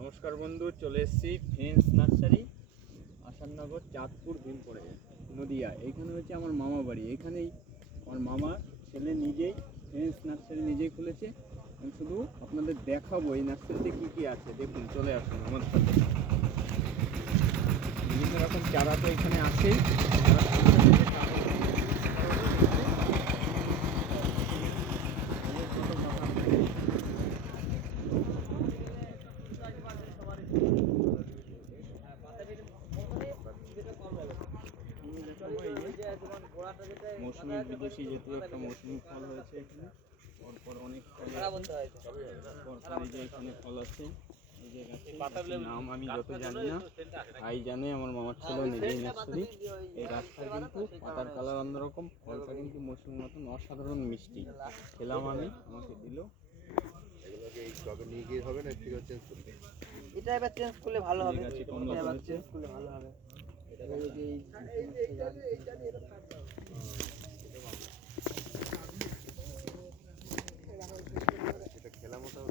নমস্কার বন্ধু, চলে এসেছি ফ্রেন্ডস নার্সারি আসাননগর, চাঁদপুর, ভীমপুরে, নদিয়া। এইখানে হচ্ছে আমার মামা বাড়ি। এখানেই আমার মামা, ছেলে নিজেই ফ্রেন্ডস নার্সারি নিজেই খুলেছে। আমি শুধু আপনাদের দেখাবো এই নার্সারিতে কী কী আছে। দেখুন, চলে আসুন আমার সাথে। বিভিন্ন রকম চারা তো এখানে আছেই মৌসুমি বিদেশি জাতীয় একটা মৌসুমি ফল হয়েছে এখানে। পরপর অনেক ফল পরপর এই যে এখানে ফল আছে। এই যে গাছে নাম আমি যত জানি না। ভাই জানে আমার মামার ছেলে নিজেই নার্সারি এই গাছটা কিন্তু পাতার কালার অন্যরকম ফলটা কিন্তু মৌসুমি মতন অসাধারণ মিষ্টি। খেলাম আমি আমাকে দিল। এগুলোকে এই টবে নিয়ে গিয়ে হবে না? এর চেঞ্জ করতে এটা এবার চেঞ্জ করলে ভালো হবে। এটা এবার চেঞ্জ করলে ভালো হবে।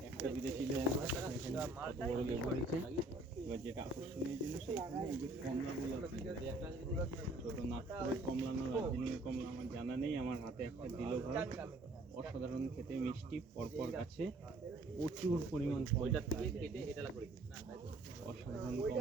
একটা বিদেশি লেবু কত বড় লেবু হয়েছে এবার যেটা আকর্ষণীয় জিনিস এখানে এই যে কমলাগুলো ছোট নাগপুরের কমলা না কমলা আমার জানা নেই আমার হাতে একটা দিল ভাই অসাধারণ খেতে মিষ্টি পরপর গাছে প্রচুর পরিমাণ অসাধারণ কমলা।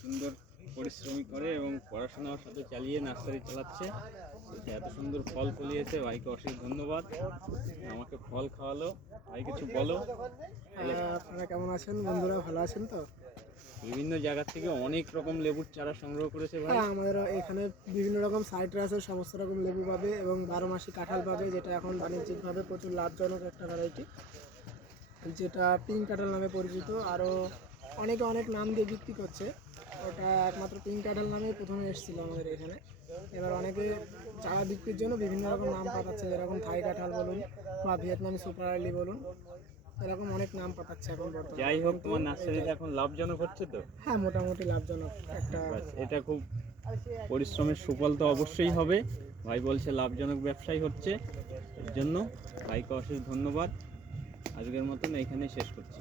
সুন্দর পরিশ্রমী করে এবং পড়াশোনার সাথে চালিয়ে নার্সারি চালাচ্ছে এত সুন্দর ফল ফলিয়েছে ভাইকে অশেষ ধন্যবাদ আমাকে ফল খাওয়ালো ভাই কিছু বলো আপনারা কেমন আছেন বন্ধুরা ভালো আছেন তো বিভিন্ন জায়গা থেকে অনেক রকম লেবুর চারা সংগ্রহ করেছে ভাই আমাদের এখানে বিভিন্ন রকম সাইট্রাসের সমস্ত রকম লেবু পাবে এবং বারো মাসি কাঁঠাল পাবে যেটা এখন বাণিজ্যিকভাবে প্রচুর লাভজনক একটা ভ্যারাইটি যেটা পিঙ্ক কাঁঠাল নামে পরিচিত আরও অনেকে অনেক নাম দিয়ে বিক্রি করছে। ওটা একমাত্র পিঙ্ক কাঁঠাল নামেই প্রথমে এসেছিল আমাদের এখানে। এবার অনেকে চারা বিক্রির জন্য বিভিন্ন রকম নাম পাঠাচ্ছে যেরকম থাই কাঁঠাল বলুন বা ভিয়েতনামি সুপার আর্লি বলুন এরকম অনেক নাম পাঠাচ্ছে এখন বর্তমানে। যাই হোক তোমার নার্সারিটা এখন লাভজনক হচ্ছে তো? হ্যাঁ মোটামুটি লাভজনক একটা এটা খুব পরিশ্রমের সুফল তো অবশ্যই হবে। ভাই বলছে লাভজনক ব্যবসাই হচ্ছে এর জন্য ভাইকে অশেষ ধন্যবাদ। আজকের মতন এখানেই শেষ করছি।